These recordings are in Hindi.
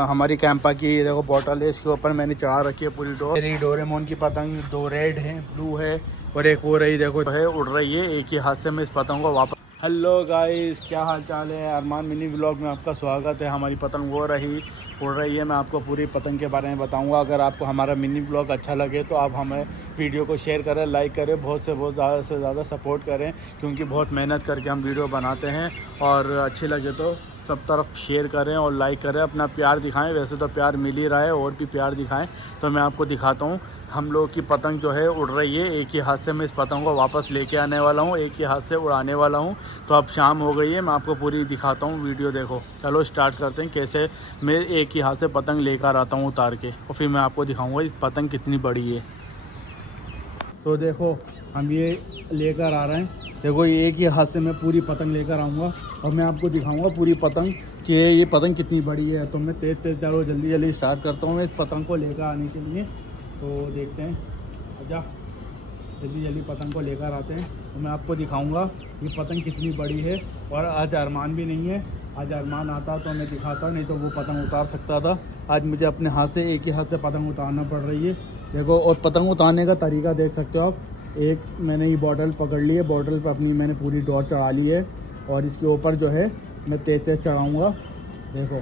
हमारी कैंपा की देखो बॉटल है, इसके ऊपर मैंने चढ़ा रखी है पूरी डोर। मेरी डोरेमोन की पतंग 2 रेड है, ब्लू है और एक वो रही देखो है उड़ रही है। एक ही हाथ से मैं इस पतंग को वापस। हेलो गाइस, क्या हाल चाल है। अरमान मिनी व्लॉग में आपका स्वागत है। हमारी पतंग वो रही उड़ रही है। मैं आपको पूरी पतंग के बारे में बताऊंगा। अगर आपको हमारा मिनी व्लॉग अच्छा लगे तो आप हमें वीडियो को शेयर करें, लाइक करें, बहुत ज़्यादा से ज़्यादा सपोर्ट करें, क्योंकि बहुत मेहनत करके हम वीडियो बनाते हैं। और अच्छी लगे तो सब तरफ शेयर करें और लाइक करें, अपना प्यार दिखाएं। वैसे तो प्यार मिल ही रहा है, और भी प्यार दिखाएं। तो मैं आपको दिखाता हूं, हम लोग की पतंग जो है उड़ रही है। एक ही हाथ से मैं इस पतंग को वापस लेके आने वाला हूं, एक ही हाथ से उड़ाने वाला हूं। तो अब शाम हो गई है, मैं आपको पूरी दिखाता हूं, वीडियो देखो। चलो स्टार्ट करते हैं, कैसे मैं एक ही हाथ से पतंग लेकर आता हूँ उतार के, और फिर मैं आपको दिखाऊँगा इस पतंग कितनी बड़ी है। तो देखो हम ये लेकर आ रहे हैं। देखो ये एक ही हाथ से मैं पूरी पतंग लेकर आऊँगा और मैं आपको दिखाऊंगा पूरी पतंग कि ये पतंग कितनी बड़ी है। तो मैं तेज़ चलो जल्दी स्टार्ट करता हूँ मैं इस पतंग को लेकर आने के लिए। तो देखते हैं, अच्छा जल्दी पतंग को लेकर आते हैं। तो मैं आपको दिखाऊंगा ये पतंग कितनी बड़ी है। और आज अरमान भी नहीं है, आज अरमान आता तो मैं दिखाता, नहीं तो वो पतंग उतार सकता था। आज मुझे अपने हाथ से एक ही हाथ से पतंग उतारना पड़ रही है। देखो, और पतंग उतारने का तरीका देख सकते हो आप। एक मैंने ये बॉटल पकड़ ली है, बॉटल पर अपनी मैंने पूरी डोर चढ़ा ली है, और इसके ऊपर जो है मैं तेज़ चढ़ाऊँगा। देखो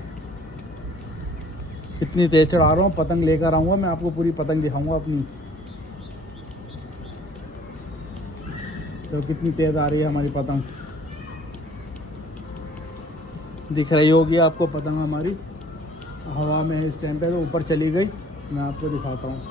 कितनी तेज़ चढ़ा रहा हूँ, पतंग लेकर आऊँगा, मैं आपको पूरी पतंग दिखाऊँगा अपनी। तो कितनी तेज़ आ रही है हमारी पतंग, दिख रही होगी आपको पतंग हमारी। हवा में है इस टाइम पे, तो ऊपर चली गई। मैं आपको दिखाता हूँ।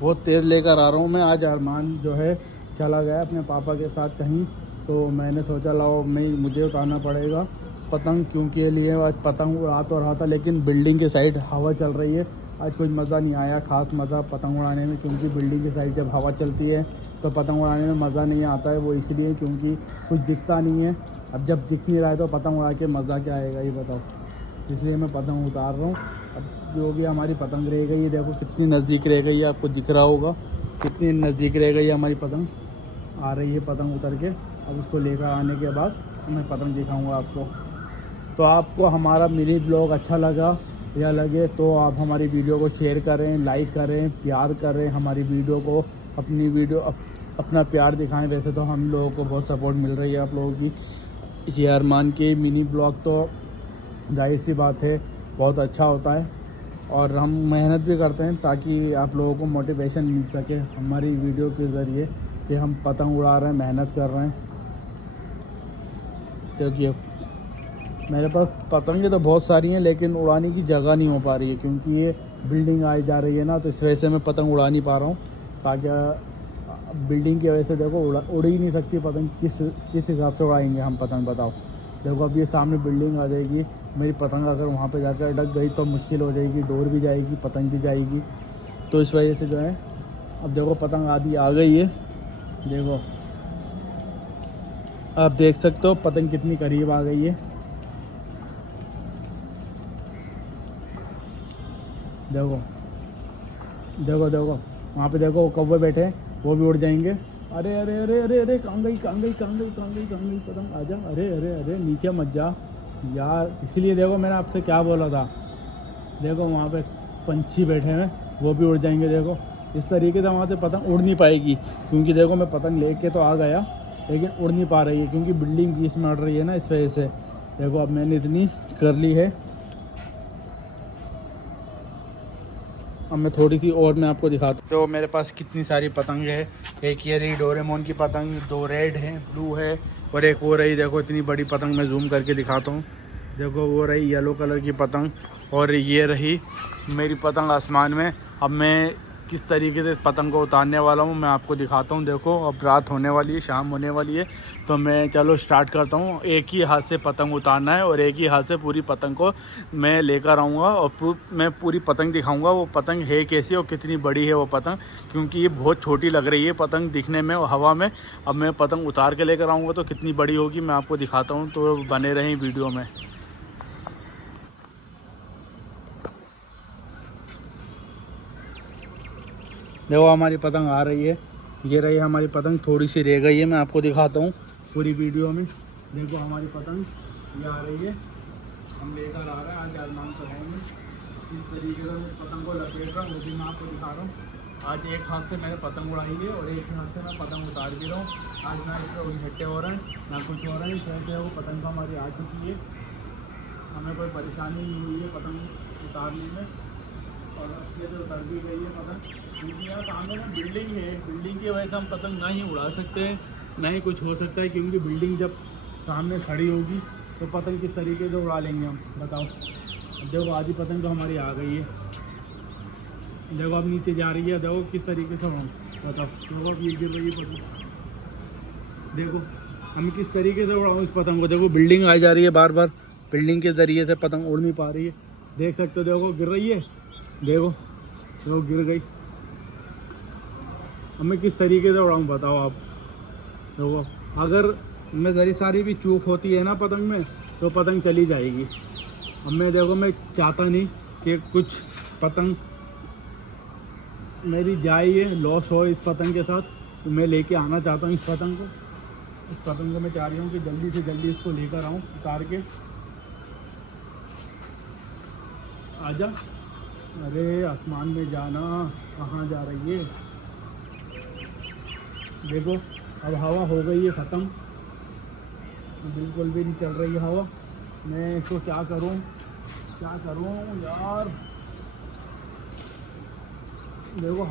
बहुत तेज़ लेकर आ रहा हूँ मैं। आज अरमान जो है चला गया अपने पापा के साथ कहीं, तो मैंने सोचा लाओ मुझे उतारना पड़ेगा पतंग, क्योंकि लिए आज पतंग उड़ा तो रहा था, लेकिन बिल्डिंग के साइड हवा चल रही है। आज कुछ मज़ा नहीं आया, ख़ास मज़ा पतंग उड़ाने में, क्योंकि बिल्डिंग की साइड जब हवा चलती है तो पतंग उड़ाने में मज़ा नहीं आता है। वो इसलिए क्योंकि कुछ दिखता नहीं है। अब जब दिख नहीं रहा है तो पतंग उड़ा के मज़ा क्या आएगा ये बताओ। इसलिए मैं पतंग उतार रहा हूँ। अब जो भी हमारी पतंग रह गई है, देखो कितनी नज़दीक रह गई है, आपको दिख रहा होगा कितनी नज़दीक रह गई है हमारी पतंग। आ रही है पतंग उतर के। अब उसको लेकर आने के बाद मैं पतंग दिखाऊंगा आपको। तो आपको हमारा मिनी ब्लॉग अच्छा लगा या लगे तो आप हमारी वीडियो को शेयर करें, लाइक करें, प्यार करें हमारी वीडियो को। अपनी वीडियो अपना प्यार दिखाएं। वैसे तो हम लोगों को बहुत सपोर्ट मिल रही है आप लोगों की। ये अरमान के मिनी ब्लॉग तो जाहिर सी बात है बहुत अच्छा होता है, और हम मेहनत भी करते हैं ताकि आप लोगों को मोटिवेशन मिल सके हमारी वीडियो के ज़रिए कि हम पतंग उड़ा रहे हैं, मेहनत कर रहे हैं। क्योंकि मेरे पास पतंगें तो बहुत सारी हैं, लेकिन उड़ाने की जगह नहीं हो पा रही है, क्योंकि ये बिल्डिंग आई जा रही है ना, तो इस वजह से मैं पतंग उड़ा नहीं पा रहा हूँ। ताकि बिल्डिंग की वजह से देखो उड़ ही नहीं सकती पतंग। किस हिसाब से उड़ाएंगे हम पतंग बताओ। देखो अब ये सामने बिल्डिंग आ जाएगी, मेरी पतंग अगर वहाँ पे जाकर अटक गई तो मुश्किल हो जाएगी, डोर भी जाएगी, पतंग भी जाएगी। तो इस वजह से जो है, अब देखो पतंग आधी आ गई है। देखो आप देख सकते हो पतंग कितनी करीब आ गई है। देखो देखो देखो वहाँ पे देखो कौवे बैठे हैं, वो भी उड़ जाएंगे। अरे अरे अरे अरे अरे कहाँ गई पतंग, आजा। अरे अरे अरे नीचे मत जा यार। इसीलिए देखो मैंने आपसे क्या बोला था। देखो वहाँ पे पंछी बैठे हैं, वो भी उड़ जाएंगे। देखो इस तरीके से वहाँ से पतंग उड़ नहीं पाएगी, क्योंकि देखो मैं पतंग लेके तो आ गया, लेकिन उड़ नहीं पा रही है, क्योंकि बिल्डिंग बीच में अड़ रही है ना, इस वजह से। देखो अब मैंने इतनी कर ली है, अब मैं थोड़ी सी और मैं आपको दिखाता हूँ। तो मेरे पास कितनी सारी पतंग है। एक ये रही डोरेमोन की पतंग, 2 रेड हैं, ब्लू है, और एक वो रही देखो इतनी बड़ी पतंग। मैं जूम करके दिखाता हूँ। देखो वो रही येलो कलर की पतंग, और ये रही मेरी पतंग आसमान में। अब मैं किस तरीके से पतंग को उतारने वाला हूँ मैं आपको दिखाता हूँ। देखो अब रात होने वाली है, शाम होने वाली है, तो मैं चलो स्टार्ट करता हूँ। एक ही हाथ से पतंग उतारना है और एक ही हाथ से पूरी पतंग को मैं लेकर आऊँगा और मैं पूरी पतंग दिखाऊँगा वो पतंग है कैसी और कितनी बड़ी है वो पतंग, क्योंकि ये बहुत छोटी लग रही है पतंग दिखने में हवा में। अब मैं पतंग उतार के लेकर आऊँगा तो कितनी बड़ी होगी मैं आपको दिखाता हूँ, तो बने रहें वीडियो में। देखो हमारी पतंग आ रही है, ये रही हमारी पतंग, थोड़ी सी रह गई है, मैं आपको दिखाता हूँ पूरी वीडियो में। देखो हमारी पतंग ये आ रही है, हम लेकर आ रहे हैं, आज आजमान कराएंगे। इस तरीके से मैं पतंग को लपेट रहा हूँ, वो भी मैं आपको दिखा रहा हूँ। आज एक हाथ से मैंने पतंग उड़ाई है और एक हाथ से मैं पतंग उतार भी रहा हूँ। आज ना इस पर झट्टे हो रहे हैं ना कुछ हो रहा है, कहते हैं वो पतंग हमारी आ चुकी है, हमें कोई परेशानी नहीं हुई है पतंग उतारने में। और अच्छे से उतर भी गई है पतंग, क्योंकि यहाँ सामने में बिल्डिंग है, बिल्डिंग की वजह से हम पतंग ना ही उड़ा सकते हैं ना ही कुछ हो सकता है, क्योंकि बिल्डिंग जब सामने खड़ी होगी तो पतंग किस तरीके से उड़ा लेंगे हम, बताओ। देखो आधी पतंग तो हमारी आ गई है, देखो अब नीचे जा रही है, देखो किस तरीके से हम, बताओ। देखो अब ये गिर रही है पतंग, देखो हम किस तरीके से उड़ाऊँ इस पतंग को। देखो बिल्डिंग आ जा रही है बार बार, बिल्डिंग के ज़रिए से पतंग उड़ नहीं पा रही है, देख सकते हो। देखो गिर रही है, देखो देखो गिर गई। अब मैं किस तरीके से उड़ाऊँ बताओ आप। देखो अगर मैं ज़री सारी भी चूक होती है ना पतंग में तो पतंग चली जाएगी। अब मैं देखो मैं चाहता नहीं कि कुछ पतंग मेरी जाए, ये लॉस हो इस पतंग के साथ, तो मैं लेके आना चाहता हूँ इस पतंग को। इस पतंग को मैं चाह रही हूँ कि जल्दी से जल्दी इसको लेकर आऊँ उतार के। आजा, अरे आसमान में जाना, कहाँ जा रही है। देखो अब हवा हो गई है ख़त्म, बिल्कुल भी नहीं चल रही है हवा। मैं इसको क्या करूं यार। देखो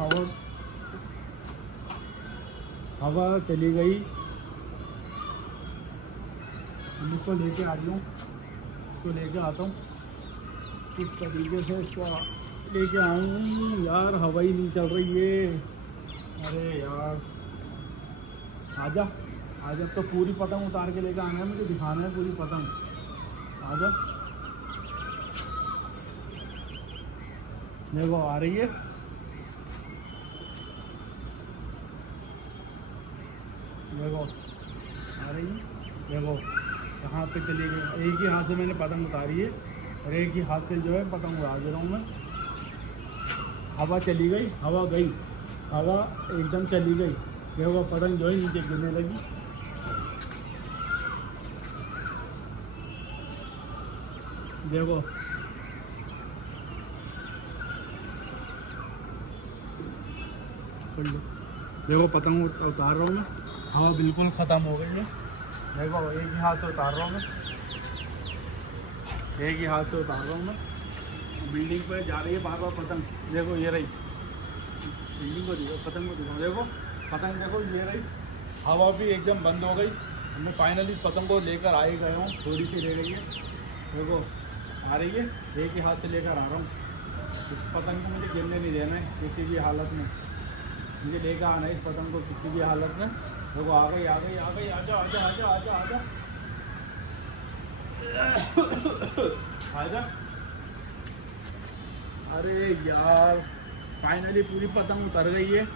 हवा चली गई, हम इसको लेके आ रही हूँ, इसको लेके आता हूँ किस तरीके से इसको लेके आऊँ यार, हवा ही नहीं चल रही है। अरे यार आजा, आज अब तो पूरी पतंग उतार के लेकर आना है, मुझे दिखाना है पूरी पतंग। आजा, देखो आ रही है, देखो आ रही है, देखो कहाँ पे चली गई। एक ही हाथ से मैंने पतंग उतारी है और एक ही हाथ से जो है पतंग उड़ा दे रहा हूँ मैं। हवा चली गई, हवा गई, हवा एकदम चली गई। देखो पतंग जो है नीचे गिरने लगी। देखो देखो पतंग उतार रहा हूँ मैं, हवा बिल्कुल ख़त्म हो गई है। देखो एक ही हाथ से उतार रहा हूँ मैं, एक ही हाथ से उतार रहा हूँ मैं। बिल्डिंग पे जा रही है बार बार पतंग, देखो ये रही बिल्डिंग को, देखो पतंग को दिखाओ, देखो पतंग, देखो ये रही। हवा भी एकदम बंद हो गई, मैं फाइनली पतंग को लेकर आ ही गया हूँ, थोड़ी सी ले रही है, देखो आ रही है, एक ही हाथ से लेकर आ रहा हूँ। इस पतंग को मुझे गिरने नहीं देना है किसी भी हालत में, मुझे लेकर आना है इस पतंग को किसी भी हालत में। देखो आ गई, आजा आजा आजा आजा आजा आजा। अरे यार फाइनली पूरी पतंग उतर गई है,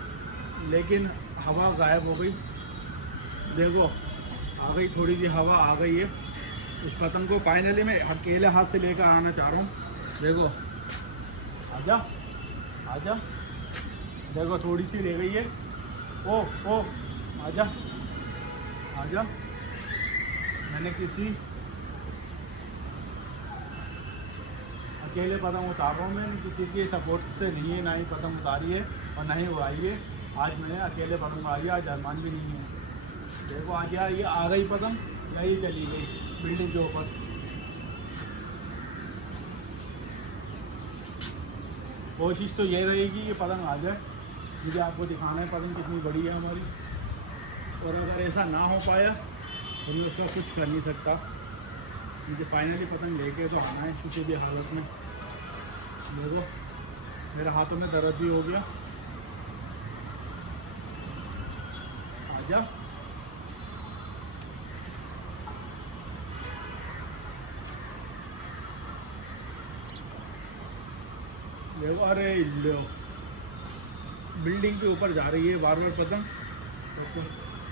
लेकिन हवा गायब हो गई। देखो आ गई, थोड़ी सी हवा आ गई है। इस पतंग को फाइनली मैं अकेले हाथ से लेकर आना चाह रहा हूँ। देखो आजा आजा, देखो थोड़ी सी रह गई है। ओ आजा आजा, मैंने किसी अकेले पतंग उतार रहा हूँ मैं, किसी के सपोर्ट से नहीं है, ना ही पतंग उतारी है और ना ही उड़ाई है। आज मैंने अकेले पतंग उड़ाई है, आज अरमान भी नहीं है। देखो आज यार ये आ गई पतंग, यही चली गई बिल्डिंग के ऊपर। कोशिश तो ये रहेगी कि पतंग आ जाए, मुझे आपको दिखाना है पतंग कितनी बड़ी है हमारी। और अगर ऐसा ना हो पाया तो मैं उसका कुछ कर नहीं सकता, मुझे फाइनली पतंग लेके तो आना है किसी भी हालत में। देखो मेरे हाथों में दर्द भी हो गया, आजा। देखो, अरे लो, बिल्डिंग के ऊपर जा रही है बार बार पतंग। तो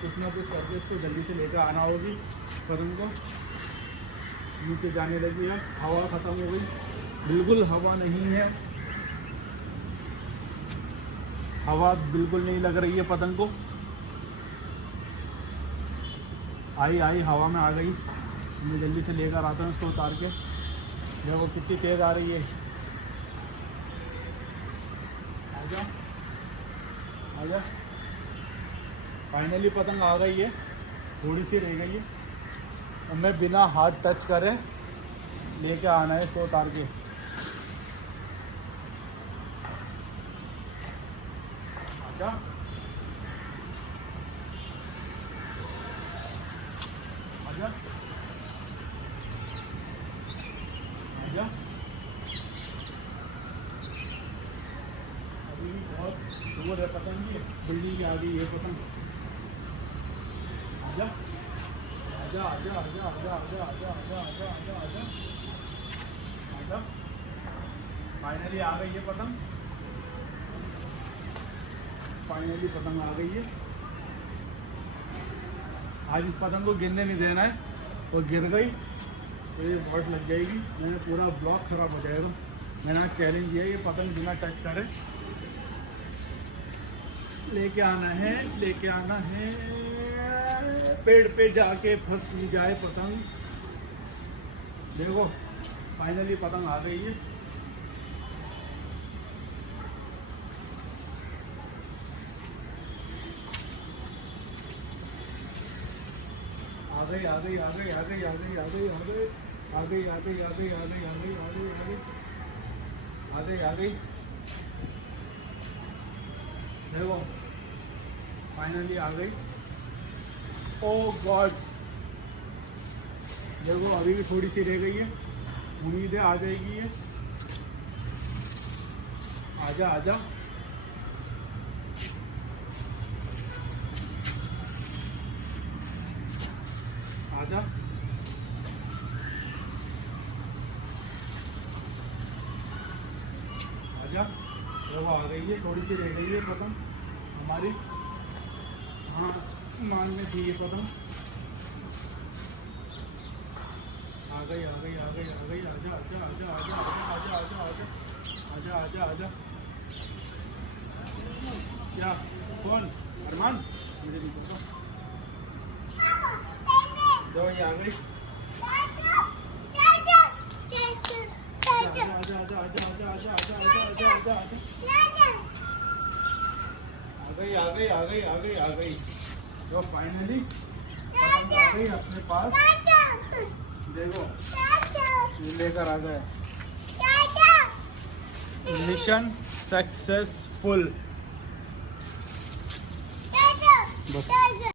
कुछ ना कुछ करके इसको जल्दी से लेकर आना होगी पतंग को। नीचे जाने लगी है, हवा ख़त्म हो गई, बिल्कुल हवा नहीं है, हवा बिल्कुल नहीं लग रही है पतंग को। आई आई हवा में आ गई। मैं जल्दी से लेकर आता हूँ इसको उतार के। देखो कितनी तेज़ आ रही है। आजा आजा। फाइनली पतंग आ गई है, थोड़ी सी रह गई है। और मैं बिना हाथ टच करे लेके आना है इसको उतार के। आजा आजा आजा। अभी बहुत दूर है पतंग, की बिल्डिंग के आगे ये पतंग। आजा आजा आजा आजा आजा आजा आजा आजा आजा आजा आजा आजा। फाइनली आ गई है पतंग, फाइनली पतंग आ गई है। आज इस पतंग को गिरने नहीं देना है, वो गिर गई तो ये बहुत लग जाएगी, मैंने पूरा ब्लॉक खराब हो जाएगा। मैंने आज चैलेंज दिया, ये पतंग बिना टच करे लेके आना है, लेके आना है। पेड़ पे जाके फंस नहीं जाए पतंग। देखो फाइनली पतंग आ गई है। आ गई आ गई आ गई आ गई आ गई आ गई आ गई आ गई आ गई आ गई आ गई आ गई आ गई आ गई आ गई। देखो फाइनली आ गई। ओह गॉड, देखो अभी भी थोड़ी सी रह गई है, उम्मीद है आ जाएगी ये। आजा आजा आजा। आजा, देखो आ गई है, थोड़ी सी रह गई है पतंग हमारी। हाँ मान में थी ये पतंग। आ गई आ गई आ गई आ गई। आजा आजा आजा आजा आजा आजा आजा आजा आजा आजा। क्या कौन अरमान? मुझे नहीं पता। दो ये आ गई। आजा आजा आजा आजा आजा आजा आजा आजा आजा आजा। आ गई आ गई आ गई आ गई आ गई। तो फाइनली पतंग आ गई अपने पास। देखो ये लेकर आ गए। Mission successful. बस।